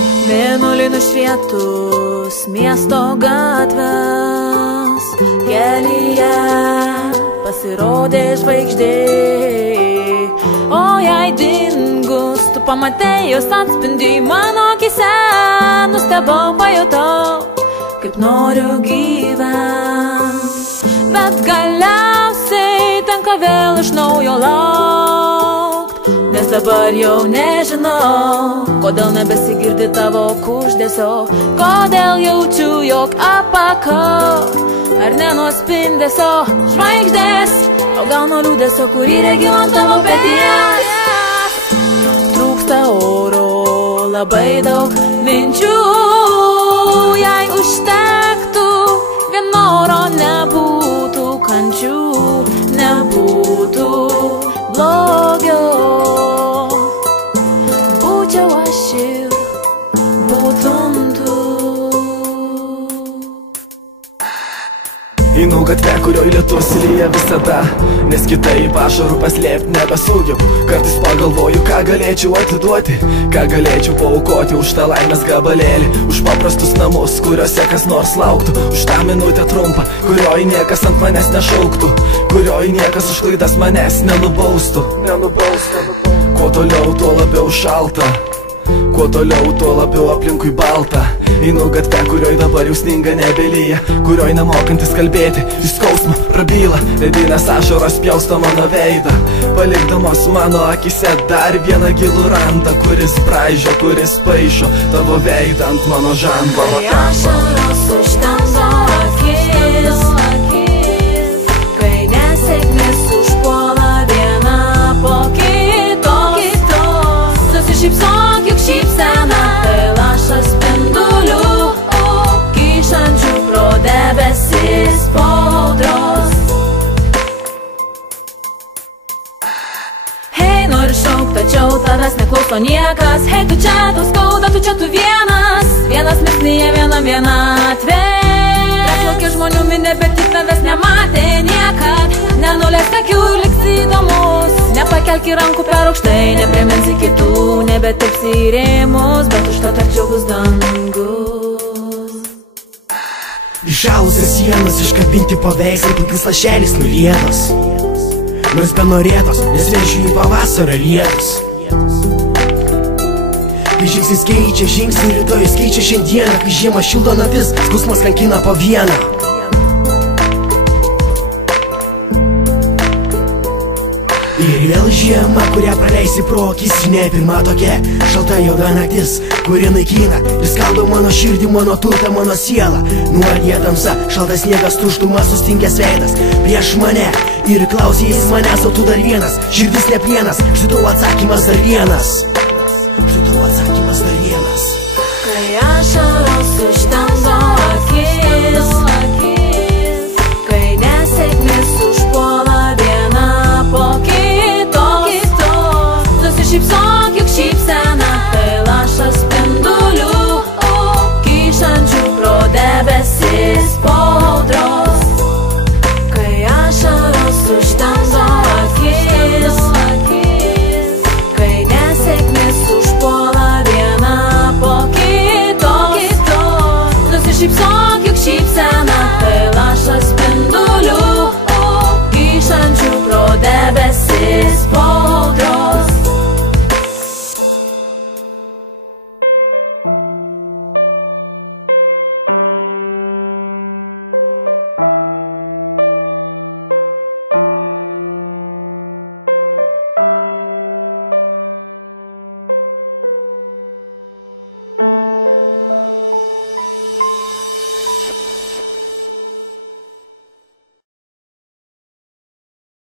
Mėnulį nušvietus miesto gatves, kelyje pasirodė žvaigždė. O jai dingus, tu pamatei jos atspindį mano akise. Nustebau, pajutau, kaip noriu gyvent. Bet galiausiai tenka vėl iš naujo laukt, nes dabar jau nežinau, kodėl nebesigirdi tavo kuždesio, kodėl jaučiu, jog apakau, ar ne nuo spindesio žvaigždės, o gal nuo liūdesio, kurį regiu ant tavo peties. Trūksta oro, labai daug minčių, jei užtektų vien noro, nebūtų kančių, nebūtų blogio. Būčiau aš ir būtum tu. Einu gatvę, kurioj lietus lyja visada, nes kitaip ašarų paslėpti nebesugebu. Kartais pagalvoju, ką galėčiau atiduoti, ką galėčiau paaukoti už tą laimės gabalėlį, už paprastus namus, kuriuose kas nors lauktų, už tą minutę trumpą, kurioj niekas ant manęs nešauktų, kurioj niekas už klaidas manęs nenubaustų. Kuo toliau, tuo labiau šalta, kuo toliau, tuo labiau aplinkui balta. Einu gatvę, kurioj dabar jau sninga nebelyja, kurioj nemokantis kalbėti iš skausmo prabyla, ledinės ašaros pjausto mano veidą, palikdamos mano akise dar vieną gilų randą, kuris braižo, kuris paišo tavo veidą ant mano žando. Ašaros užtamdo akis, kai nesėkmės užpuola viena po kitos. Nusišypsok, juk šypsena tai lašas spindulių, kyšančių pro debesis podros. Hei, nori šaukt, tačiau tavęs neklauso niekas. Hei, tu čia, tau skauda, tu čia, tu vienas, vienas mirknyje, viena vienatvė. Prieplaukė žmonių minė, bet tik tavęs nematė niekad. Nenuleisk akių, liksi įdomus, nepakelki rankų per aukštai, nepriminsi kitų, nebetepsi į rėmus, bet užtat arčiau bus dangus. Išalusias sienas iškabinti paveikslai, pilkis lašelis nulietos, nors benorėtos, nes vėl žiūri pavasario lietus. Kai žingsnis keičia žingsnį, rytojus keičia šiandieną, kai žiemą šildo naktis, skausmas kankina po vieną. Ir vėl žiema, kurią praleisi pro akis, ne pirma tokia šalta juoda naktis, kuri naikina ir skaldo mano širdį, mano turtą, mano sielą. Nuodija tamsa, šaltas sniegas, tuštumas, sustingęs veidas prieš mane ir klausys manęs, o tu dar vienas, širdis ne plienas, štai tavo atsakymas dar vienas, štai tavo atsakymas dar vienas.